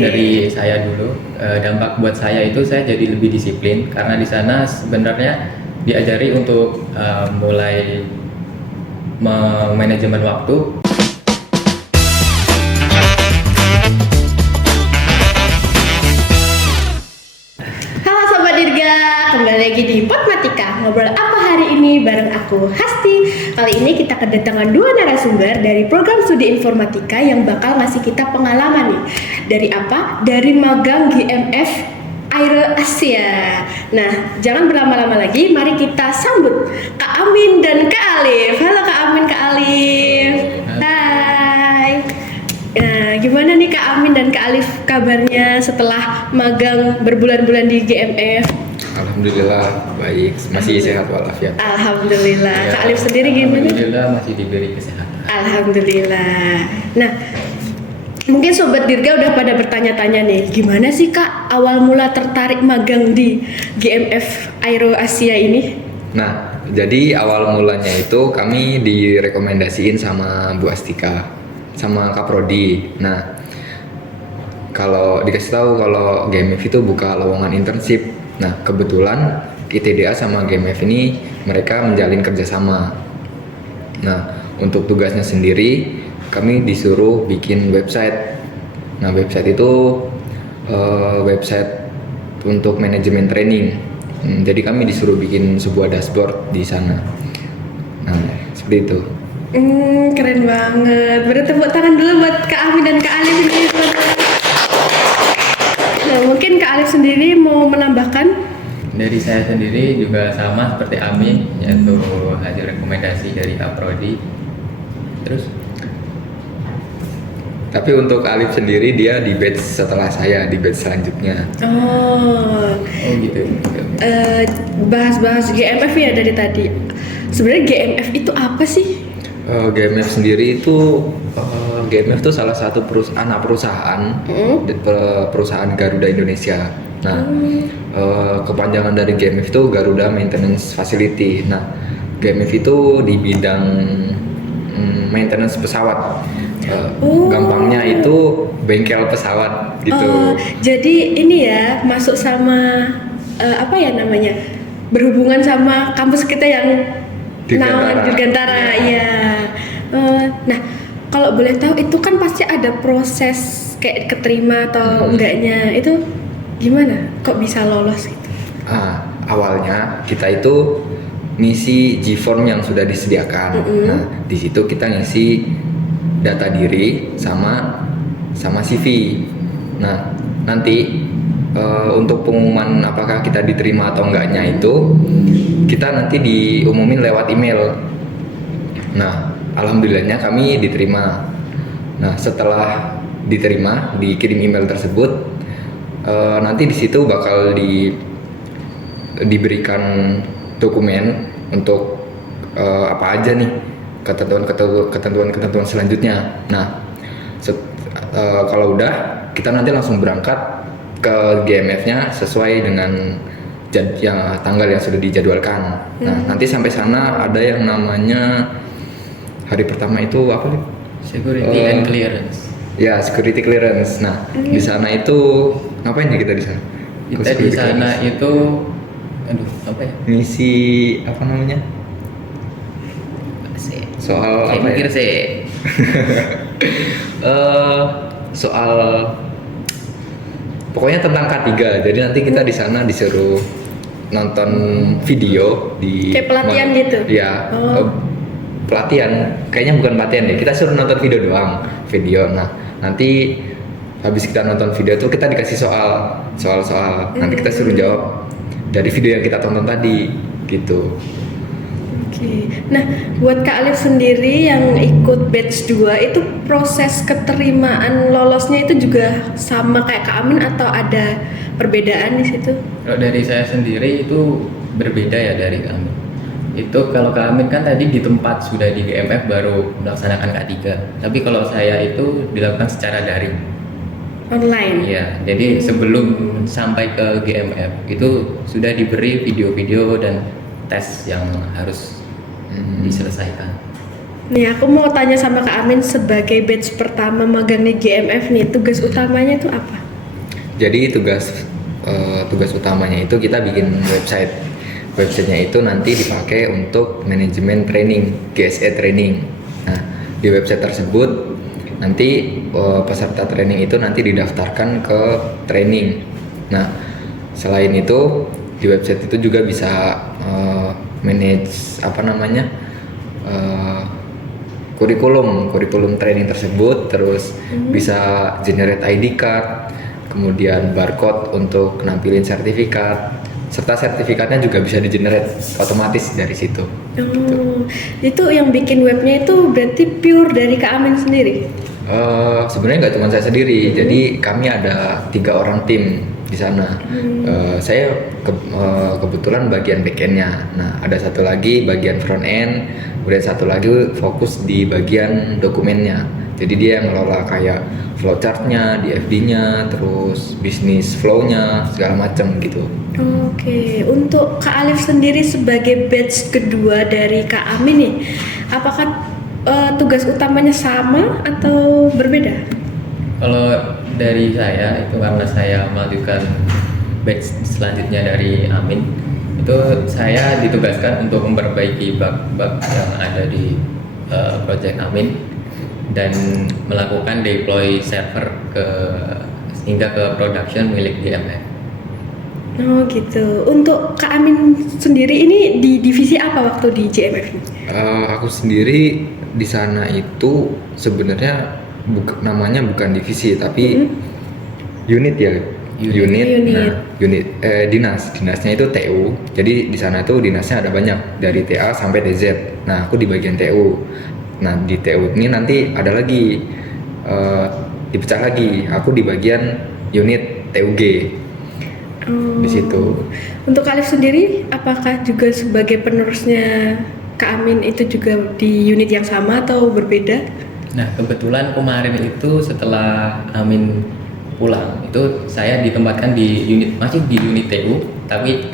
Dari saya dulu, dampak buat saya itu saya jadi lebih disiplin karena di sana sebenarnya diajari untuk mulai manajemen waktu. Halo Sobat Dirga, kembali lagi di Potmatika. Ngobrol apa hari ini bareng aku, Hasti. Kali ini kita kedatangan dua narasumber dari program studi informatika yang bakal ngasih kita pengalaman nih. Dari apa? Dari magang GMF Aero Asia. Nah, jangan berlama-lama lagi, mari kita sambut Kak Amin dan Kak Alif. Halo Kak Amin, Kak Alif. Hai. Nah, gimana nih Kak Amin dan Kak Alif kabarnya setelah magang berbulan-bulan di GMF? Alhamdulillah baik, masih sehat walafiat. Alhamdulillah. Ya, Kak Alif sendiri gimana? Alhamdulillah masih diberi kesehatan. Alhamdulillah. Nah, mungkin Sobat Dirga udah pada bertanya-tanya nih, gimana sih Kak awal mula tertarik magang di GMF Aero Asia ini? Nah, jadi awal mulanya itu kami direkomendasiin sama Bu Astika, sama Kak Prodi. Nah, kalau dikasih tahu kalau GMF itu buka lowongan internship. Nah, kebetulan ITDA sama GMF ini mereka menjalin kerjasama. Nah, untuk tugasnya sendiri kami disuruh bikin website. Nah, website itu website untuk manajemen training. Jadi kami disuruh bikin sebuah dashboard di sana. Nah, seperti itu. Keren banget. Beri tepuk tangan dulu buat Kak Amin dan Kak Alif ini. Nah, mungkin Kak Alif sendiri mau menambahkan? Dari saya sendiri juga sama seperti Amin, yaitu hasil rekomendasi dari Kak Prodi. Terus Tapi untuk Alif sendiri dia di batch setelah saya, di batch selanjutnya. Oh, gitu. bahas-bahas GMF ya dari tadi. Sebenarnya GMF itu apa sih? GMF sendiri itu GMF itu salah satu anak perusahaan perusahaan Garuda Indonesia. Nah, kepanjangan dari GMF itu Garuda Maintenance Facility. Nah, GMF itu di bidang maintenance pesawat. Gampangnya itu bengkel pesawat gitu. Oh, jadi ini ya masuk sama apa ya namanya? Berhubungan sama kampus kita yang Dirgantara, ya. Nah, kalau boleh tahu itu kan pasti ada proses kayak keterima atau enggaknya. Itu gimana? Kok bisa lolos gitu? Awalnya kita itu ngisi G-form yang sudah disediakan. Nah, di situ kita ngisi data diri sama CV. Nah, nanti untuk pengumuman apakah kita diterima atau enggaknya itu kita nanti diumumin lewat email. Nah, alhamdulillahnya kami diterima. Nah, setelah diterima, dikirim email tersebut, nanti di situ bakal diberikan dokumen untuk apa aja nih ketentuan selanjutnya. Nah, kalau udah kita nanti langsung berangkat ke GMF-nya sesuai dengan tanggal yang sudah dijadwalkan. Nah, nanti sampai sana ada yang namanya hari pertama itu apa nih? Security and clearance. Ya, security clearance. Nah, di sana itu ngapain ya kita di sana? Kita di sana itu, apa ya? Misi apa namanya? Soal apa ya? Soal pokoknya tentang K3. Jadi nanti kita di sana disuruh nonton video di Kayak pelatihan gitu? Ya, pelatihan. Kayaknya bukan pelatihan deh. Kita suruh nonton video doang, video. Nah, nanti habis kita nonton video tuh kita dikasih soal. Nanti kita suruh jawab dari video yang kita tonton tadi, gitu. Oke. Nah, buat Kak Alif sendiri yang ikut batch 2 itu proses keterimaan lolosnya itu juga sama kayak Kak Amin atau ada perbedaan di situ? Kalau dari saya sendiri itu berbeda ya dari kami. Itu kalau Kak Amin kan tadi di tempat sudah di GMF baru melaksanakan K3. Tapi kalau saya itu dilakukan secara daring. Online? Iya, jadi sebelum sampai ke GMF itu sudah diberi video-video dan tes yang harus diselesaikan. Nih aku mau tanya sama Kak Amin sebagai batch pertama magang di GMF nih, tugas utamanya itu apa? Jadi tugas utamanya itu kita bikin website. Websitenya itu nanti dipakai untuk manajemen training, GSE training. Nah, di website tersebut nanti peserta training itu nanti didaftarkan ke training. Nah, selain itu di website itu juga bisa manage kurikulum training tersebut, terus bisa generate ID card, kemudian barcode untuk nampilin sertifikat, serta sertifikatnya juga bisa di-generate otomatis dari situ. Itu yang bikin webnya itu berarti pure dari Kak Amin sendiri? Sebenarnya nggak cuma saya sendiri, jadi kami ada 3 orang tim di sana. Saya kebetulan bagian backendnya. Nah, ada satu lagi bagian front end, kemudian satu lagi fokus di bagian dokumennya. Jadi dia yang ngelola kayak flowchartnya, DFD-nya, terus bisnis flow-nya, segala macam gitu. Oke, untuk Kak Alif sendiri sebagai batch kedua dari Kak Amin nih, apakah tugas utamanya sama atau berbeda? Kalau dari saya itu karena saya melanjutkan batch selanjutnya dari Amin, itu saya ditugaskan untuk memperbaiki bug-bug yang ada di project Amin dan melakukan deploy server hingga ke production milik GMF. Oh gitu. Untuk Kak Amin sendiri ini di divisi apa waktu di GMF? Aku sendiri di sana itu sebenarnya namanya bukan divisi tapi unit ya. Dinasnya itu TU. Jadi di sana itu dinasnya ada banyak dari TA sampai DZ. Nah, aku di bagian TU. Nah, di TU ini nanti ada lagi dipecah lagi. Aku di bagian unit TUG. Di situ. Untuk Kak Alif sendiri, apakah juga sebagai penerusnya Kak Amin itu juga di unit yang sama atau berbeda? Nah, kebetulan kemarin itu setelah Amin pulang, itu saya ditempatkan masih di unit TU, tapi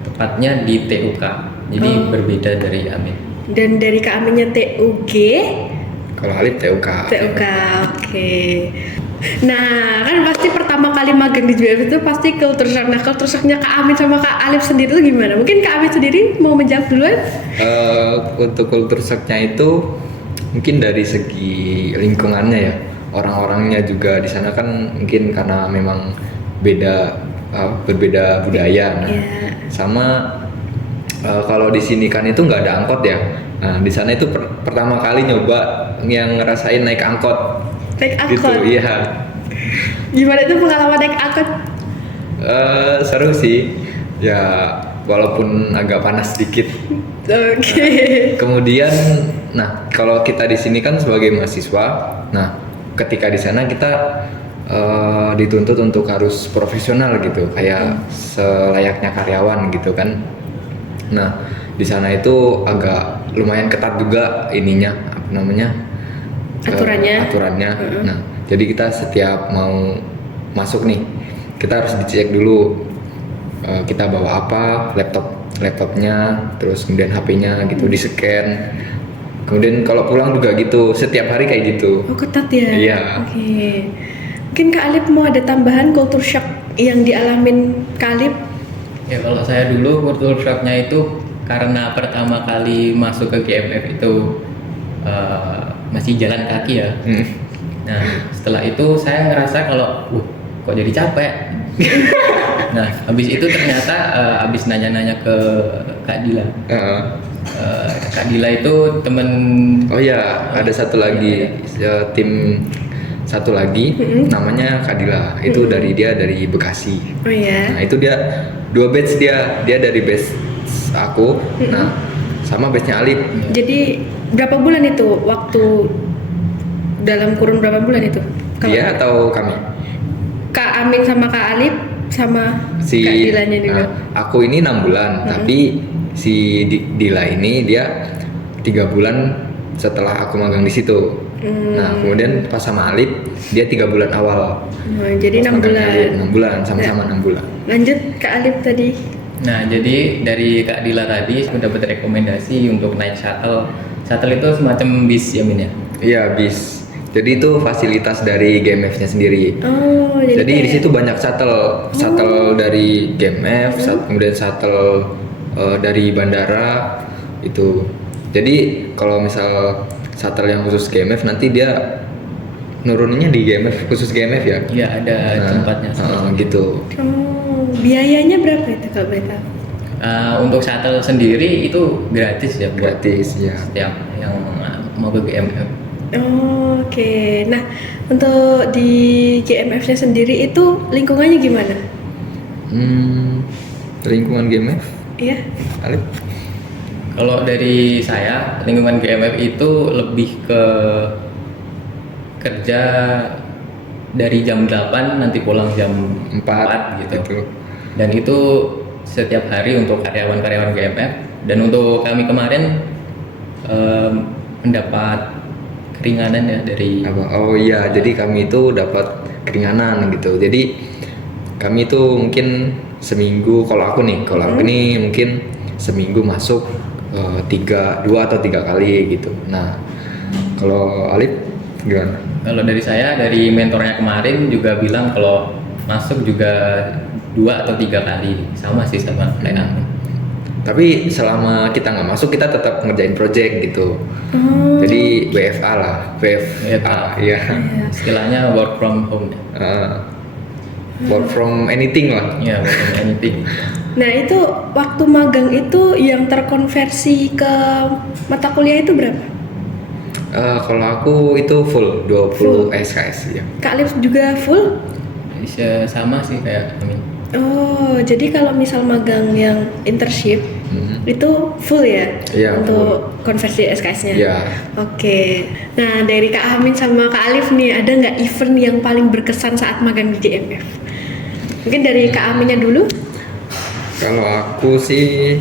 tepatnya di TUK. Jadi berbeda dari Amin. Dan dari Kak Aminnya TUG? Kalau Alif TUK. TUK, oke. Nah, kan pasti pertama kali magang di GMF itu pasti culture shock. Nah, culture shocknya Kak Amin sama Kak Alif sendiri itu gimana? Mungkin Kak Amin sendiri mau menjawab duluan? Untuk culture shocknya itu mungkin dari segi lingkungannya ya, orang-orangnya juga di sana kan mungkin karena memang berbeda budaya. Nah, sama kalau di sini kan itu nggak ada angkot ya. Nah, di sana itu pertama kali nyoba yang ngerasain naik angkot. Naik Gitu, angkot? iya. Gimana itu pengalaman naik angkot? Seru sih. Ya, walaupun agak panas sedikit. Oke. Kemudian, nah kalau kita di sini kan sebagai mahasiswa, nah ketika di sana kita dituntut untuk harus profesional gitu, kayak selayaknya karyawan gitu kan. Nah di sana itu agak lumayan ketat juga ininya, apa namanya? Aturannya. Nah jadi kita setiap mau masuk nih, kita harus dicek dulu kita bawa apa, laptopnya, terus kemudian HP-nya gitu di scan. Kemudian kalau pulang juga gitu, setiap hari kayak gitu. Oh ketat ya? Iya. Oke. Mungkin Kak Alif mau ada tambahan culture shock yang dialamin Kak Alif? Ya kalau saya dulu culture shocknya itu karena pertama kali masuk ke GMF itu masih jalan kaki ya. Nah setelah itu saya ngerasa kalau kok jadi capek. Nah habis itu ternyata habis nanya-nanya ke Kak Dila. Kak Dila itu temen. Oh ya, ada satu lagi tim satu lagi namanya Kak Dila. Itu dari Bekasi. Oh iya. Nah itu dia 2 batch dia dari batch aku. Nah sama batchnya Alif. Jadi berapa bulan itu waktu, dalam kurun berapa bulan itu? Dia atau kami? Kak Amin sama Kak Alif sama Si Kak Dilanya juga. aku ini 6 bulan, tapi si Dila ini dia 3 bulan setelah aku magang di situ. Nah kemudian pas sama Alif dia 3 bulan awal. Jadi 6 bulan. 6 bulan sama-sama 6 bulan. Lanjut Kak Alif tadi. Nah jadi dari Kak Dila tadi sudah dapat rekomendasi untuk naik shuttle. Shuttle itu semacam bis ya Min ya? Iya bis. Jadi itu fasilitas dari GMF-nya sendiri. Oh, Jadi di kayak- situ banyak shuttle dari GMF, kemudian shuttle dari bandara itu. Jadi kalau misal shuttle yang khusus GMF nanti dia nuruninnya di GMF, khusus GMF ya. Iya, ada tempatnya. Gitu. Oh, biayanya berapa itu Kak Beta? Untuk shuttle sendiri itu gratis ya buat Gratis ya. setiap yang mau ke GMF. Oh, oke. Nah, untuk di GMF-nya sendiri itu lingkungannya gimana? Lingkungan GMF, Iya. Alif? Kalau dari saya, lingkungan GMF itu lebih ke kerja dari jam 8 nanti pulang jam 4 gitu. Dan itu setiap hari untuk karyawan-karyawan GMF, dan untuk kami kemarin mendapat keringanan ya dari Apa? Oh iya, jadi kami itu dapat keringanan gitu. Jadi kami itu mungkin seminggu, kalau aku ini mungkin seminggu masuk 2 atau 3 kali gitu. Nah, kalau Alif gimana? Kalau dari saya, dari mentornya kemarin juga bilang kalau masuk juga 2 atau 3 kali, sama sih sama kayak aku. Tapi selama kita nggak masuk, kita tetap ngerjain project gitu. Jadi WFA lah, WFA, ya. Istilahnya work from home. Work from anything lah. Ya, work from anything. Nah, itu waktu magang itu yang terkonversi ke mata kuliah itu berapa? Kalau aku itu full 20 SKS ya. Kak Alif juga full? Sama sih kayak Amin. Oh, jadi kalau misal magang yang internship itu full ya? Iya, Untuk konversi SKS-nya? Iya. Oke. Nah, dari Kak Amin sama Kak Alif nih, ada nggak event yang paling berkesan saat magang di GMF? Mungkin dari Kak Aminnya dulu? Kalau aku sih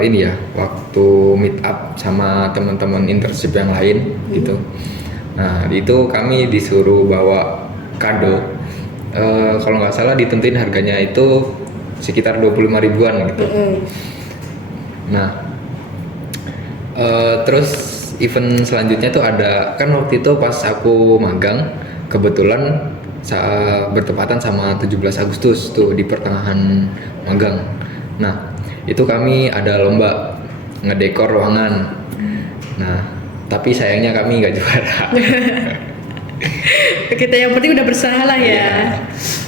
ini ya, waktu meet up sama teman-teman internship yang lain gitu. Nah, itu kami disuruh bawa kado. Kalau nggak salah ditentuin harganya itu sekitar 25 ribuan gitu. Nah, terus event selanjutnya tuh ada, kan waktu itu pas aku magang kebetulan bertepatan sama 17 Agustus tuh di pertengahan magang. Nah, itu kami ada lomba ngedekor ruangan. Nah, tapi sayangnya kami nggak juara. Kita yang penting udah berusaha lah ya. Iya.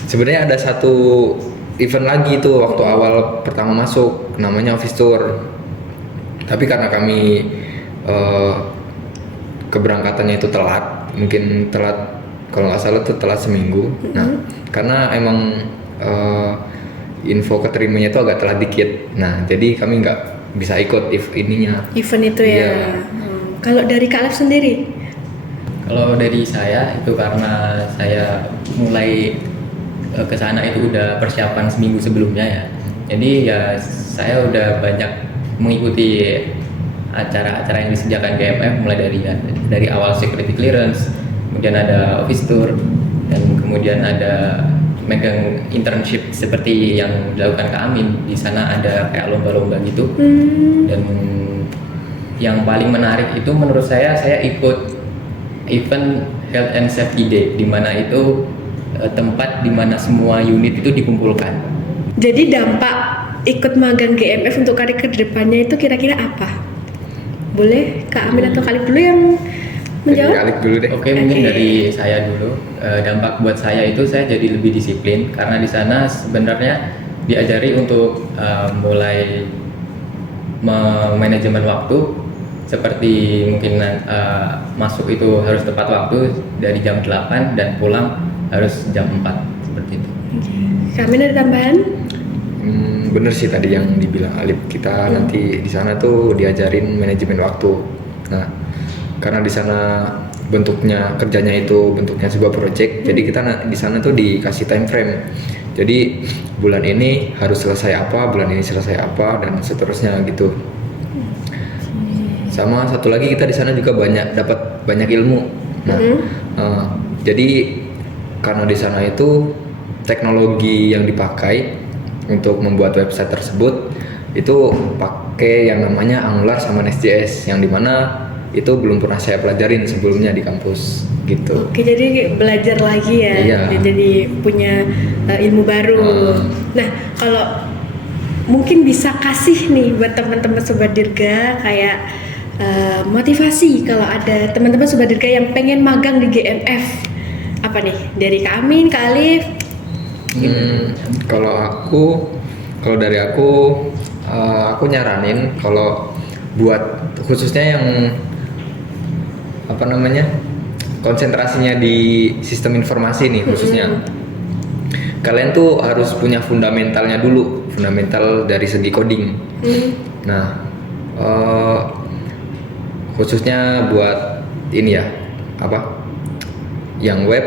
Sebenarnya ada satu event lagi tuh waktu awal pertama masuk, namanya office tour. Tapi karena kami keberangkatannya itu telat, mungkin telat, kalau nggak salah tuh telat seminggu. Nah, karena emang info keterimanya itu agak telat dikit. Nah, jadi kami nggak bisa ikut event itu ya. Iya. Kalau dari Kak Alif sendiri? Kalau dari saya itu karena saya mulai ke sana itu udah persiapan seminggu sebelumnya ya. Jadi ya saya udah banyak mengikuti acara-acara yang disediakan GMF, mulai dari awal security clearance, kemudian ada office tour, dan kemudian ada megang internship seperti yang dilakukan Kak Amin. Di sana ada kayak lomba-lomba gitu. Dan yang paling menarik itu menurut saya ikut event Health and Safety Day, di mana itu tempat di mana semua unit itu dikumpulkan. Jadi dampak ikut magang GMF untuk karir kedepannya itu kira-kira apa? Boleh Kak Amin atau Kak Alif dulu yang menjawab? Dari Alif dulu deh. Oke, mungkin dari saya dulu. Dampak buat saya itu saya jadi lebih disiplin karena di sana sebenarnya diajari untuk mulai manajemen waktu, seperti mungkin masuk itu harus tepat waktu dari jam 8 dan pulang harus jam 4 seperti itu. Kak Amin ada tambahan? Bener sih tadi yang dibilang Alif, kita nanti di sana tuh diajarin manajemen waktu. Nah, karena di sana kerjanya itu bentuknya sebuah project, jadi kita di sana tuh dikasih time frame. Jadi bulan ini harus selesai apa, bulan ini selesai apa, dan seterusnya gitu. Sama satu lagi, kita di sana juga dapat banyak ilmu. Nah, jadi karena di sana itu teknologi yang dipakai untuk membuat website tersebut itu pakai yang namanya Angular sama Next.js, yang dimana itu belum pernah saya pelajarin sebelumnya di kampus gitu. Oke, jadi belajar lagi ya. Iya. Jadi punya ilmu baru. Nah, kalau mungkin bisa kasih nih buat teman-teman Sobat Dirga kayak motivasi kalau ada teman-teman Sobat Dirga yang pengen magang di GMF. Apa nih? Dari Kak Amin, Kak Alif? Kalau dari aku nyaranin kalau buat khususnya yang apa namanya konsentrasinya di sistem informasi nih khususnya, kalian tuh harus punya fundamentalnya dulu, fundamental dari segi coding. Nah, khususnya buat ini ya yang web.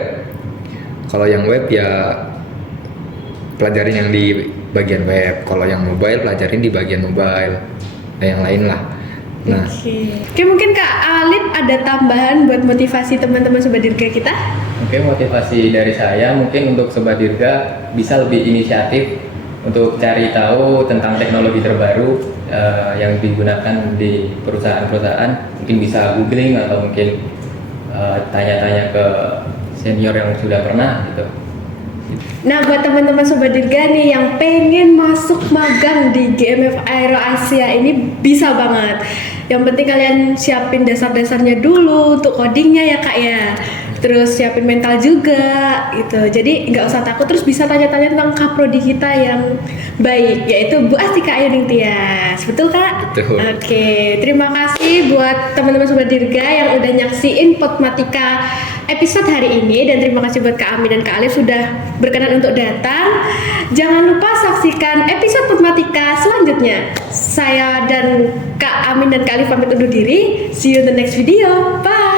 Kalau yang web ya pelajarin yang di bagian web, kalau yang mobile pelajarin di bagian mobile, dan yang lain lah. Nah, Oke, mungkin Kak Alif ada tambahan buat motivasi teman-teman Sobat Dirga kita? Oke, motivasi dari saya mungkin untuk Sobat Dirga bisa lebih inisiatif untuk cari tahu tentang teknologi terbaru yang digunakan di perusahaan-perusahaan. Mungkin bisa googling atau mungkin tanya-tanya ke senior yang sudah pernah gitu. Nah, buat teman-teman Sobat Dirga nih yang pengen masuk magang di GMF Aero Asia ini bisa banget. Yang penting kalian siapin dasar-dasarnya dulu untuk codingnya ya Kak ya. Terus siapin mental juga gitu. Jadi nggak usah takut, terus bisa tanya-tanya tentang kaprodi kita yang baik, yaitu Bu Astika Ayu Ningtyas. Betul Kak? Betul. Oke, terima kasih buat teman-teman Sobat Dirga yang udah nyaksiin Potmatika episode hari ini, dan terima kasih buat Kak Amin dan Kak Alif sudah berkenan untuk datang. Jangan lupa saksikan episode Potmatika selanjutnya. Saya dan Kak Amin dan Kak Alif pamit undur diri. See you in the next video. Bye.